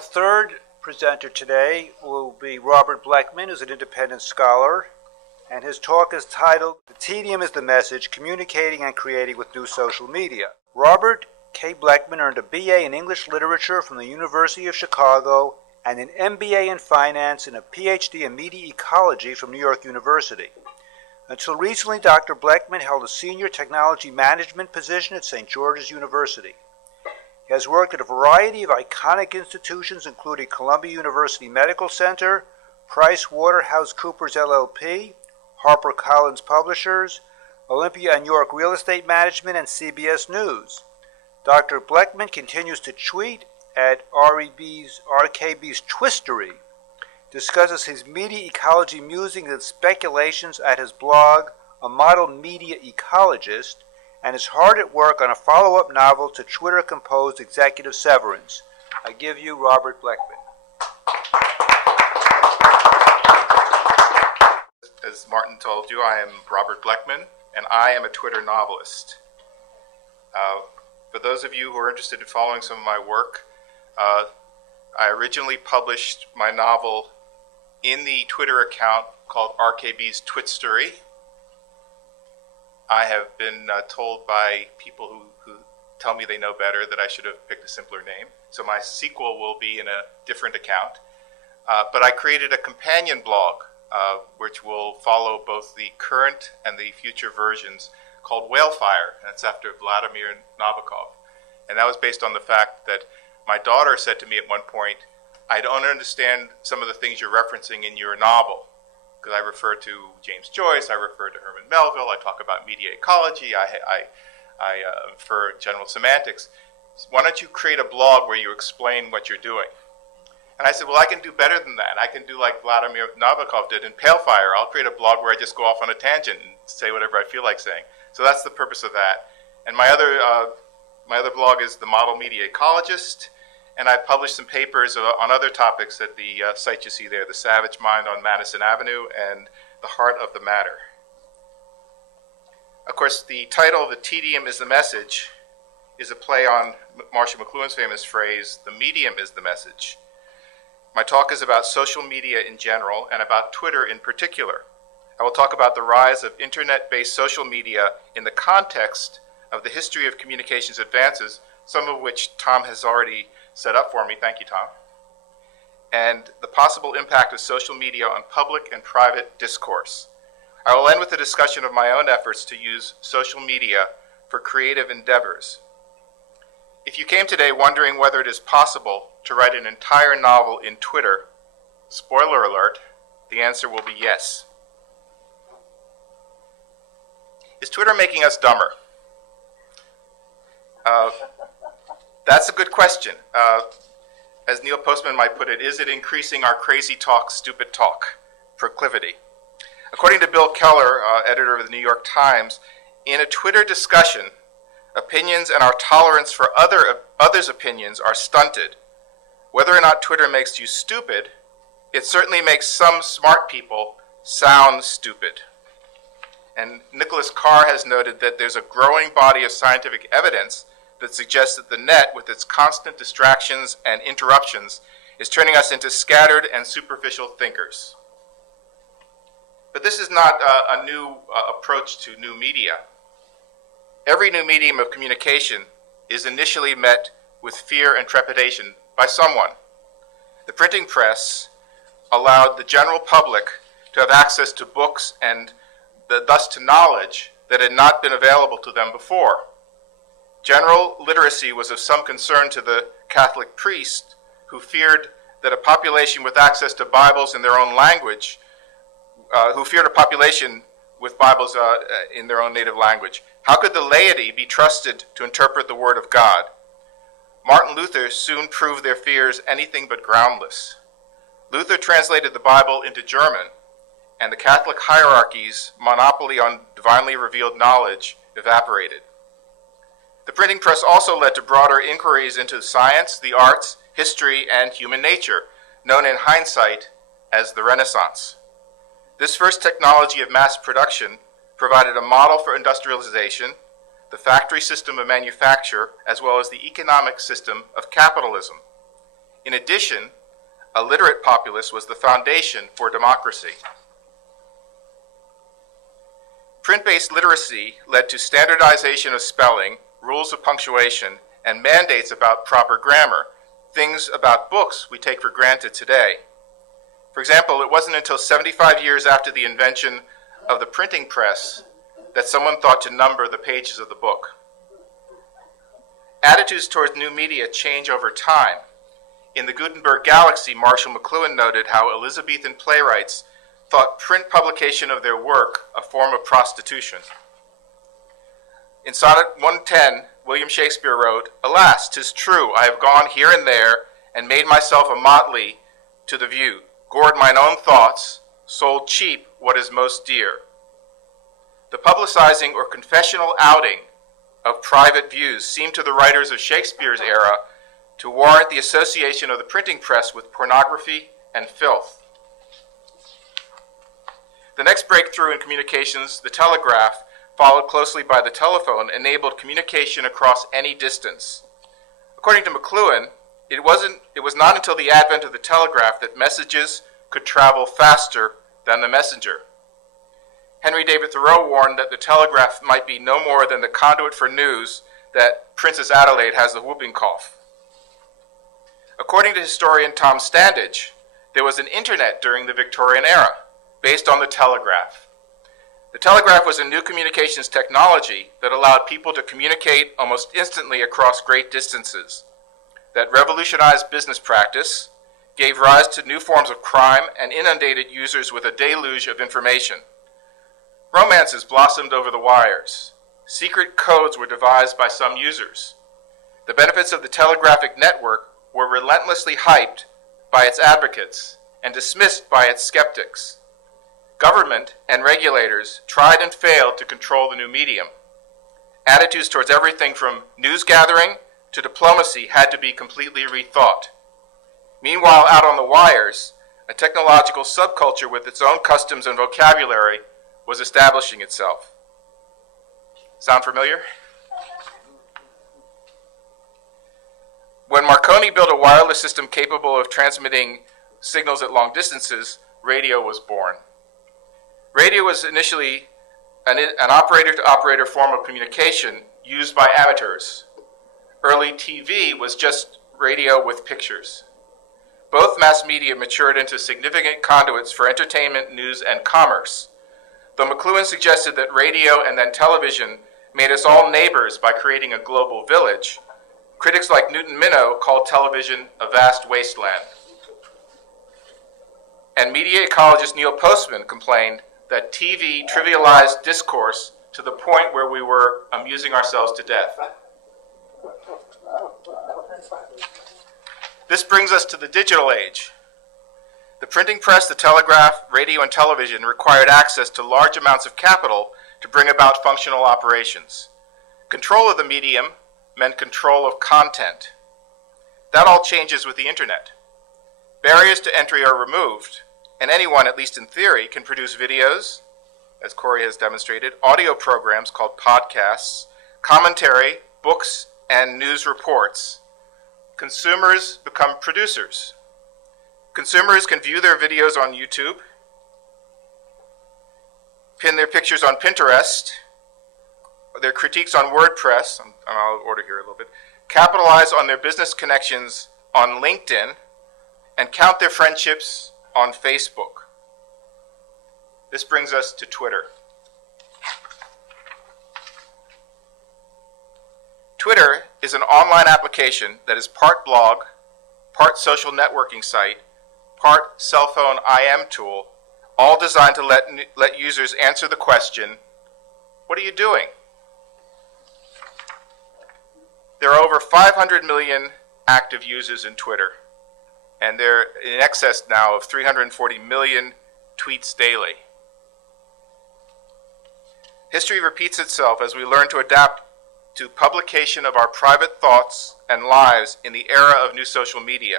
The third presenter today will be Robert Blechman, who's an independent scholar, and his talk is titled, "The Tedium is the Message, Communicating and Creating with New Social Media." Robert K. Blechman earned a BA in English Literature from the University of Chicago and an MBA in Finance and a PhD in Media Ecology from New York University. Until recently, Dr. Blechman held a senior technology management position at St. George's University. He has worked at a variety of iconic institutions, including Columbia University Medical Center, PricewaterhouseCoopers LLP, HarperCollins Publishers, Olympia and York Real Estate Management, and CBS News. Dr. Blechman continues to tweet at RKB's Twistery, discusses his media ecology musings and speculations at his blog, A Model Media Ecologist, and is hard at work on a follow-up novel to Twitter-composed Executive Severance. I give you Robert Blechman. As Martin told you, I am Robert Blechman, and I am a Twitter novelist. For those of you who are interested in following some of my work, I originally published my novel in the Twitter account called RKB's Twitstery. I have been told by people who tell me they know better that I should have picked a simpler name. So my sequel will be in a different account. But I created a companion blog, which will follow both the current and the future versions, called Whalefire. That's after Vladimir Nabokov. And that was based on the fact that my daughter said to me at one point, "I don't understand some of the things you're referencing in your novel." Because I refer to James Joyce, I refer to Herman Melville, I talk about media ecology, I refer general semantics. Why don't you create a blog where you explain what you're doing? And I said, well, I can do better than that. I can do like Vladimir Nabokov did in Palefire. I'll create a blog where I just go off on a tangent and say whatever I feel like saying. So that's the purpose of that. And my other blog is The Model Media Ecologist. And I published some papers on other topics at the site you see there, The Savage Mind on Madison Avenue and The Heart of the Matter. Of course, the title, "The Tedium is the Message," is a play on Marshall McLuhan's famous phrase, "The medium is the message." My talk is about social media in general and about Twitter in particular. I will talk about the rise of internet-based social media in the context of the history of communications advances, some of which Tom has already set up for me. Thank you, Tom. And the possible impact of social media on public and private discourse. I will end with a discussion of my own efforts to use social media for creative endeavors. If you came today wondering whether it is possible to write an entire novel in Twitter, spoiler alert, the answer will be yes. Is Twitter making us dumber? That's a good question. As Neil Postman might put it, is it increasing our crazy talk, stupid talk proclivity? According to Bill Keller, editor of the New York Times, in a Twitter discussion, opinions and our tolerance for others' opinions are stunted. Whether or not Twitter makes you stupid, it certainly makes some smart people sound stupid. And Nicholas Carr has noted that there's a growing body of scientific evidence that suggests that the net, with its constant distractions and interruptions, is turning us into scattered and superficial thinkers. But this is not a new approach to new media. Every new medium of communication is initially met with fear and trepidation by someone. The printing press allowed the general public to have access to books and thus to knowledge that had not been available to them before. General literacy was of some concern to the Catholic priest, who feared that a population with access to Bibles in their own language, with Bibles in their own native language. How could the laity be trusted to interpret the Word of God? Martin Luther soon proved their fears anything but groundless. Luther translated the Bible into German, and the Catholic hierarchy's monopoly on divinely revealed knowledge evaporated. The printing press also led to broader inquiries into science, the arts, history, and human nature, known in hindsight as the Renaissance. This first technology of mass production provided a model for industrialization, the factory system of manufacture, as well as the economic system of capitalism. In addition, a literate populace was the foundation for democracy. Print-based literacy led to standardization of spelling, rules of punctuation, and mandates about proper grammar, things about books we take for granted today. For example, it wasn't until 75 years after the invention of the printing press that someone thought to number the pages of the book. Attitudes towards new media change over time. In the Gutenberg Galaxy, Marshall McLuhan noted how Elizabethan playwrights thought print publication of their work a form of prostitution. In Sonnet 110, William Shakespeare wrote, "Alas, 'tis true, I have gone here and there, and made myself a motley to the view, gored mine own thoughts, sold cheap what is most dear." The publicizing or confessional outing of private views seemed to the writers of Shakespeare's era to warrant the association of the printing press with pornography and filth. The next breakthrough in communications, the telegraph, followed closely by the telephone, enabled communication across any distance. According to McLuhan, it was not until the advent of the telegraph that messages could travel faster than the messenger. Henry David Thoreau warned that the telegraph might be no more than the conduit for news that Princess Adelaide has the whooping cough. According to historian Tom Standage, there was an internet during the Victorian era, based on the telegraph. The telegraph was a new communications technology that allowed people to communicate almost instantly across great distances, that revolutionized business practice, gave rise to new forms of crime, and inundated users with a deluge of information. Romances blossomed over the wires. Secret codes were devised by some users. The benefits of the telegraphic network were relentlessly hyped by its advocates and dismissed by its skeptics. Government and regulators tried and failed to control the new medium. Attitudes towards everything from news gathering to diplomacy had to be completely rethought. Meanwhile, out on the wires, a technological subculture with its own customs and vocabulary was establishing itself. Sound familiar? When Marconi built a wireless system capable of transmitting signals at long distances, radio was born. Radio was initially an operator-to-operator form of communication used by amateurs. Early TV was just radio with pictures. Both mass media matured into significant conduits for entertainment, news, and commerce. Though McLuhan suggested that radio and then television made us all neighbors by creating a global village, critics like Newton Minow called television a vast wasteland. And media ecologist Neil Postman complained that TV trivialized discourse to the point where we were amusing ourselves to death. This brings us to the digital age. The printing press, the telegraph, radio, and television required access to large amounts of capital to bring about functional operations. Control of the medium meant control of content. That all changes with the internet. Barriers to entry are removed, and anyone, at least in theory, can produce videos, as Corey has demonstrated, audio programs called podcasts, commentary, books, and news reports. Consumers become producers. Consumers can view their videos on YouTube, pin their pictures on Pinterest, their critiques on WordPress, I'm out of order here a little bit, capitalize on their business connections on LinkedIn, and count their friendships on Facebook. This brings us to Twitter. Twitter is an online application that is part blog, part social networking site, part cell phone IM tool, all designed to let users answer the question, what are you doing? There are over 500 million active users in Twitter, and they're in excess now of 340 million tweets daily. History repeats itself as we learn to adapt to publication of our private thoughts and lives in the era of new social media.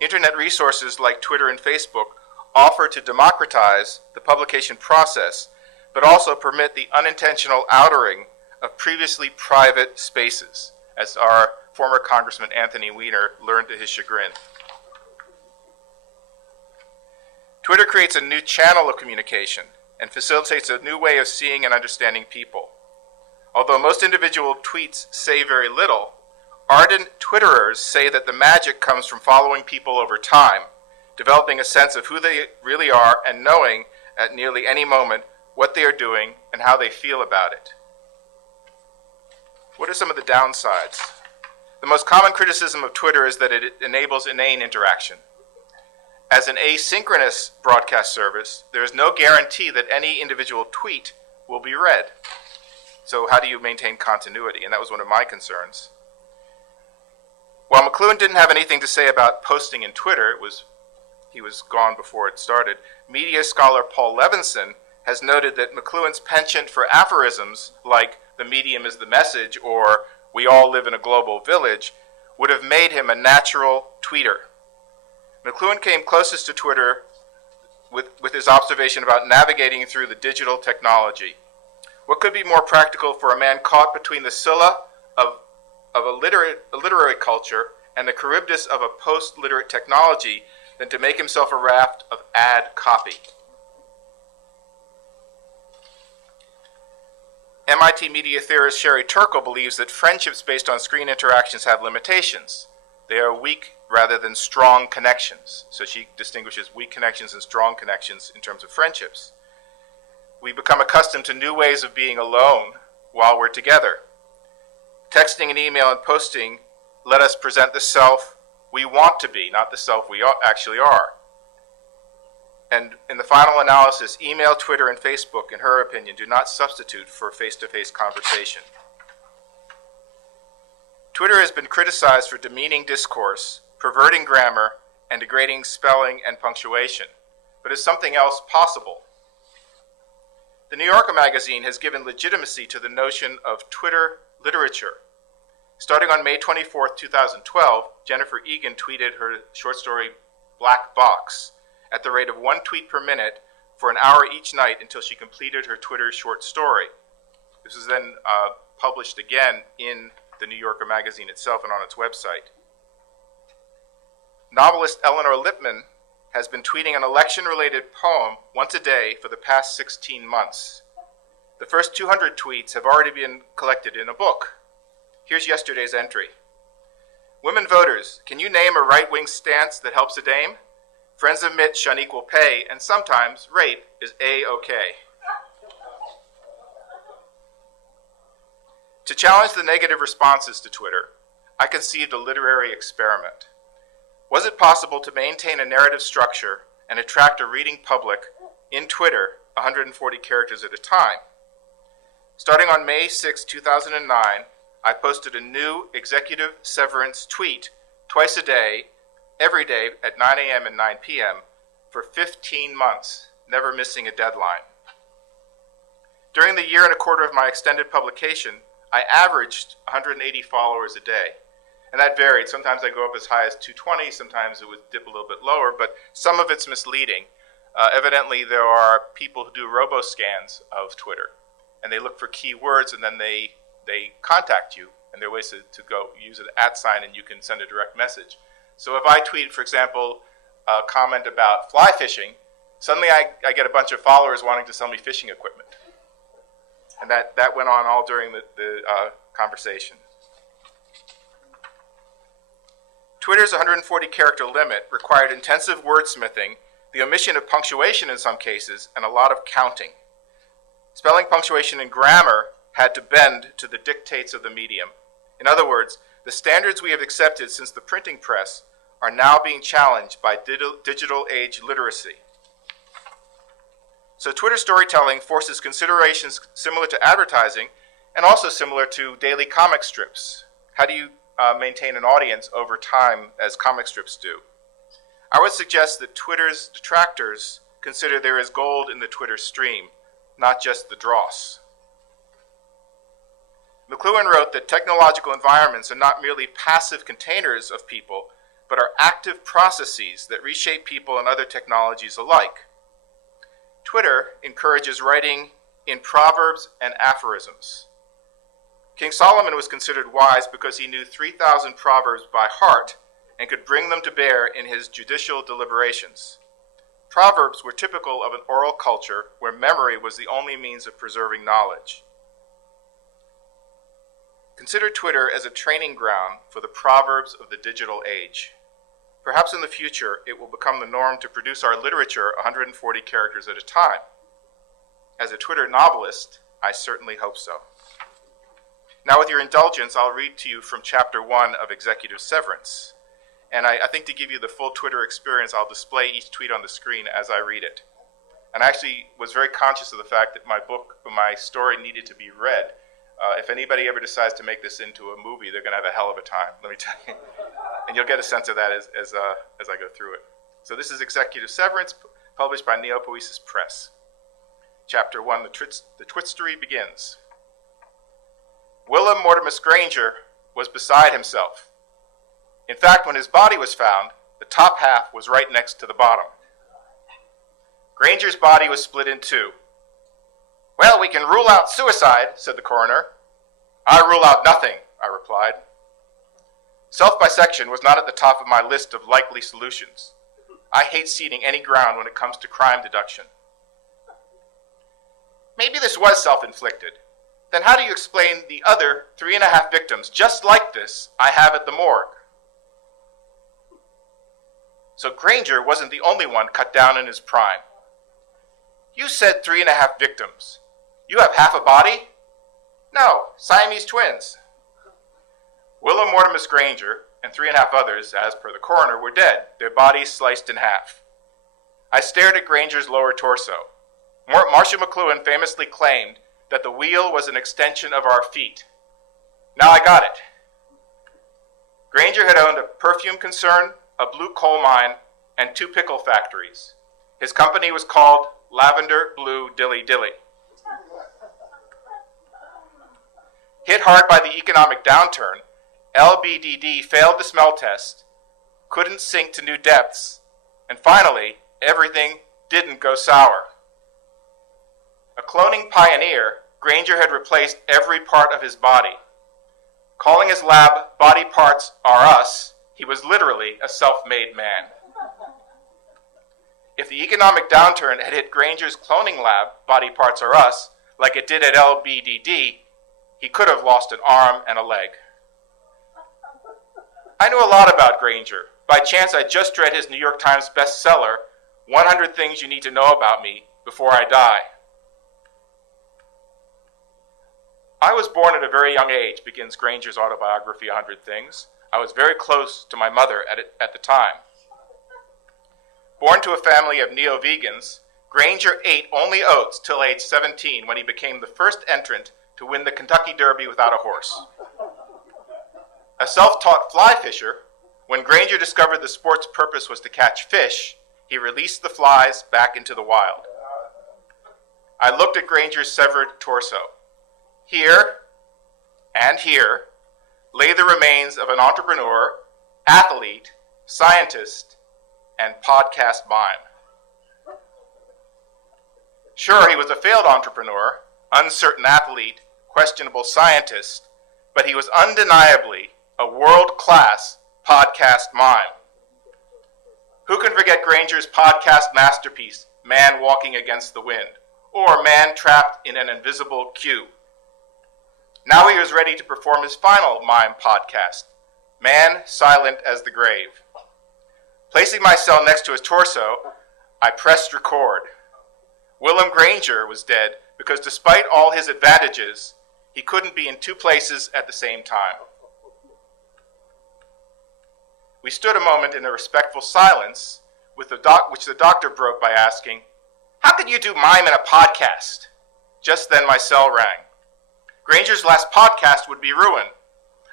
Internet resources like Twitter and Facebook offer to democratize the publication process, but also permit the unintentional outering of previously private spaces, as our former Congressman Anthony Weiner learned to his chagrin. Twitter creates a new channel of communication and facilitates a new way of seeing and understanding people. Although most individual tweets say very little, ardent Twitterers say that the magic comes from following people over time, developing a sense of who they really are and knowing at nearly any moment what they are doing and how they feel about it. What are some of the downsides? The most common criticism of Twitter is that it enables inane interaction. As an asynchronous broadcast service, there is no guarantee that any individual tweet will be read. So how do you maintain continuity? And that was one of my concerns. While McLuhan didn't have anything to say about posting in Twitter, he was gone before it started, media scholar Paul Levinson has noted that McLuhan's penchant for aphorisms like "the medium is the message" or "we all live in a global village" would have made him a natural tweeter. McLuhan came closest to Twitter with his observation about navigating through the digital technology. What could be more practical for a man caught between the Scylla of a literary culture and the Charybdis of a post-literate technology than to make himself a raft of ad copy? MIT media theorist Sherry Turkle believes that friendships based on screen interactions have limitations. They are weak rather than strong connections. So she distinguishes weak connections and strong connections in terms of friendships. We become accustomed to new ways of being alone while we're together. Texting and email and posting let us present the self we want to be, not the self we actually are. And in the final analysis, email, Twitter, and Facebook, in her opinion, do not substitute for face-to-face conversation. Twitter has been criticized for demeaning discourse, perverting grammar, and degrading spelling and punctuation. But is something else possible? The New Yorker magazine has given legitimacy to the notion of Twitter literature. Starting on May 24, 2012, Jennifer Egan tweeted her short story Black Box at the rate of 1 tweet per minute for an hour each night until she completed her Twitter short story. This was then published again in the New Yorker magazine itself and on its website. Novelist Eleanor Lipman has been tweeting an election-related poem once a day for the past 16 months. The first 200 tweets have already been collected in a book. Here's yesterday's entry. Women voters, can you name a right-wing stance that helps a dame? Friends of Mitch on equal pay, and sometimes rape is A-okay. To challenge the negative responses to Twitter, I conceived a literary experiment. Was it possible to maintain a narrative structure and attract a reading public in Twitter 140 characters at a time? Starting on May 6, 2009, I posted a new Executive Severance tweet twice a day, every day at 9 a.m. and 9 p.m. for 15 months, never missing a deadline. During the year and a quarter of my extended publication, I averaged 180 followers a day. And that varied. Sometimes I go up as high as 220, sometimes it would dip a little bit lower, but some of it's misleading. Evidently, there are people who do robo-scans of Twitter, and they look for keywords, and then they contact you, and there are ways to go use an @ and you can send a direct message. So if I tweet, for example, a comment about fly fishing, suddenly I get a bunch of followers wanting to sell me fishing equipment. And that went on all during the conversation. Twitter's 140-character limit required intensive wordsmithing, the omission of punctuation in some cases, and a lot of counting. Spelling, punctuation, and grammar had to bend to the dictates of the medium. In other words, the standards we have accepted since the printing press are now being challenged by digital age literacy. So Twitter storytelling forces considerations similar to advertising and also similar to daily comic strips. How do you maintain an audience over time as comic strips do? I would suggest that Twitter's detractors consider there is gold in the Twitter stream, not just the dross. McLuhan wrote that technological environments are not merely passive containers of people, but are active processes that reshape people and other technologies alike. Twitter encourages writing in proverbs and aphorisms. King Solomon was considered wise because he knew 3,000 proverbs by heart and could bring them to bear in his judicial deliberations. Proverbs were typical of an oral culture where memory was the only means of preserving knowledge. Consider Twitter as a training ground for the proverbs of the digital age. Perhaps in the future, it will become the norm to produce our literature 140 characters at a time. As a Twitter novelist, I certainly hope so. Now, with your indulgence, I'll read to you from Chapter 1 of Executive Severance. And I think to give you the full Twitter experience, I'll display each tweet on the screen as I read it. And I actually was very conscious of the fact that my story needed to be read. If anybody ever decides to make this into a movie, they're going to have a hell of a time, let me tell you. And you'll get a sense of that as I go through it. So this is Executive Severance, published by Neopoesis Press. Chapter 1, the Twitstery begins. Willem Mortimer Granger was beside himself. In fact, when his body was found, the top half was right next to the bottom. Granger's body was split in two. Well, we can rule out suicide, said the coroner. I rule out nothing, I replied. Self-bisection was not at the top of my list of likely solutions. I hate ceding any ground when it comes to crime deduction. Maybe this was self-inflicted. Then how do you explain the other 3.5 victims just like this I have at the morgue? So Granger wasn't the only one cut down in his prime. You said 3.5 victims. You have half a body? No, Siamese twins. Willem Mortimer Granger and 3.5 others, as per the coroner, were dead, their bodies sliced in half. I stared at Granger's lower torso. Marshall McLuhan famously claimed that the wheel was an extension of our feet. Now I got it. Granger had owned a perfume concern, a blue coal mine, and 2 pickle factories. His company was called Lavender Blue Dilly Dilly. Hit hard by the economic downturn, LBDD failed the smell test, couldn't sink to new depths, and finally, everything didn't go sour. A cloning pioneer, Granger had replaced every part of his body. Calling his lab Body Parts Are Us, he was literally a self-made man. If the economic downturn had hit Granger's cloning lab, Body Parts Are Us, like it did at LBDD, he could have lost an arm and a leg. I knew a lot about Granger. By chance, I just read his New York Times bestseller, 100 Things You Need to Know About Me Before I Die. I was born at a very young age, begins Granger's autobiography, 100 Things. I was very close to my mother at the time. Born to a family of neo-vegans, Granger ate only oats till age 17 when he became the first entrant to win the Kentucky Derby without a horse. A self-taught fly fisher, when Granger discovered the sport's purpose was to catch fish, he released the flies back into the wild. I looked at Granger's severed torso. Here, and here, lay the remains of an entrepreneur, athlete, scientist, and podcast mime. Sure, he was a failed entrepreneur, uncertain athlete, questionable scientist, but he was undeniably a world-class podcast mime. Who can forget Granger's podcast masterpiece, Man Walking Against the Wind, or Man Trapped in an Invisible Queue? Now he was ready to perform his final mime podcast, Man Silent as the Grave. Placing myself next to his torso, I pressed record. Willem Granger was dead because despite all his advantages, he couldn't be in 2 places at the same time. We stood a moment in a respectful silence, which the doctor broke by asking, "How could you do mime in a podcast?" Just then my cell rang. Granger's last podcast would be ruined.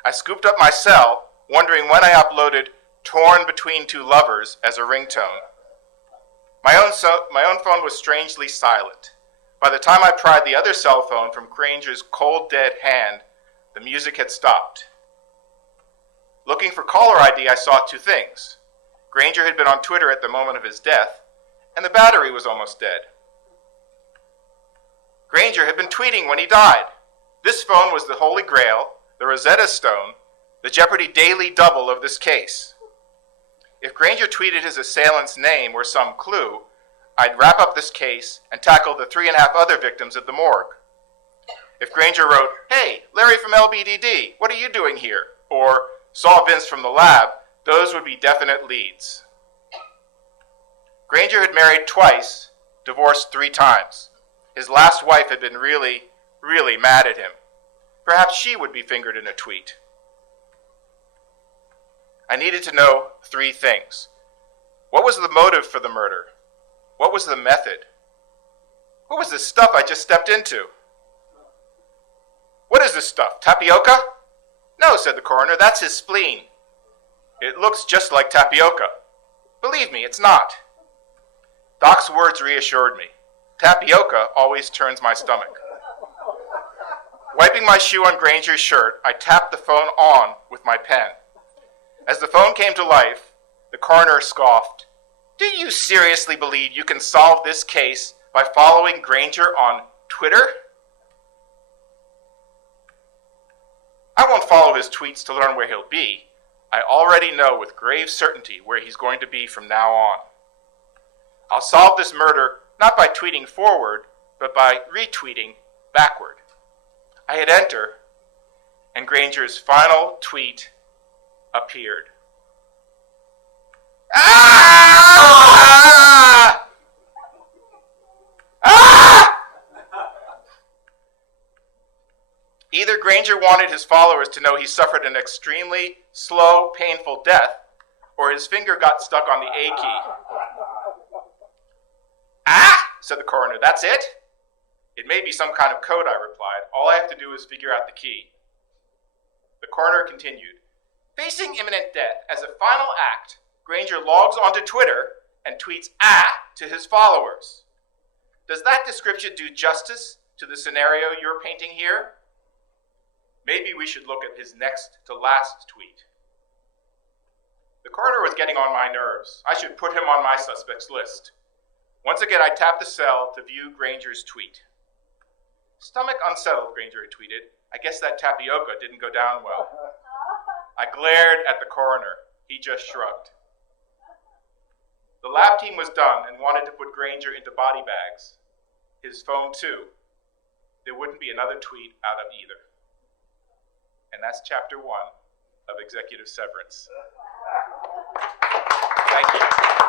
I scooped up my cell, wondering when I uploaded Torn Between Two Lovers as a ringtone. My own phone was strangely silent. By the time I pried the other cell phone from Granger's cold, dead hand, the music had stopped. Looking for caller ID, I saw 2 things. Granger had been on Twitter at the moment of his death, and the battery was almost dead. Granger had been tweeting when he died. This phone was the Holy Grail, the Rosetta Stone, the Jeopardy daily double of this case. If Granger tweeted his assailant's name or some clue, I'd wrap up this case and tackle the 3.5 other victims at the morgue. If Granger wrote, "Hey, Larry from LBDD, what are you doing here?" or "Saw Vince from the lab," those would be definite leads. Granger had married twice, divorced 3 times. His last wife had been really, really mad at him. Perhaps she would be fingered in a tweet. I needed to know 3 things. What was the motive for the murder? What was the method? What was this stuff I just stepped into? "What is this stuff, tapioca?" "No," said the coroner, "that's his spleen. It looks just like tapioca. Believe me, it's not." Doc's words reassured me. Tapioca always turns my stomach. Wiping my shoe on Granger's shirt, I tapped the phone on with my pen. As the phone came to life, the coroner scoffed. "Do you seriously believe you can solve this case by following Granger on Twitter?" I won't follow his tweets to learn where he'll be. I already know with grave certainty where he's going to be from now on. I'll solve this murder not by tweeting forward, but by retweeting backward. I hit enter, and Granger's final tweet appeared. Ah! Ah! Either Granger wanted his followers to know he suffered an extremely slow, painful death, or his finger got stuck on the A key. "Ah!" said the coroner. "That's it?" "It may be some kind of code," I replied. "All I have to do is figure out the key." The coroner continued. Facing imminent death, as a final act, Granger logs onto Twitter and tweets "ah" to his followers. Does that description do justice to the scenario you're painting here? Maybe we should look at his next to last tweet. The coroner was getting on my nerves. I should put him on my suspects list. Once again, I tapped the cell to view Granger's tweet. "Stomach unsettled," Granger had tweeted. "I guess that tapioca didn't go down well." I glared at the coroner. He just shrugged. The lab team was done and wanted to put Granger into body bags. His phone, too. There wouldn't be another tweet out of either. And that's chapter 1 of Executive Severance. Thank you.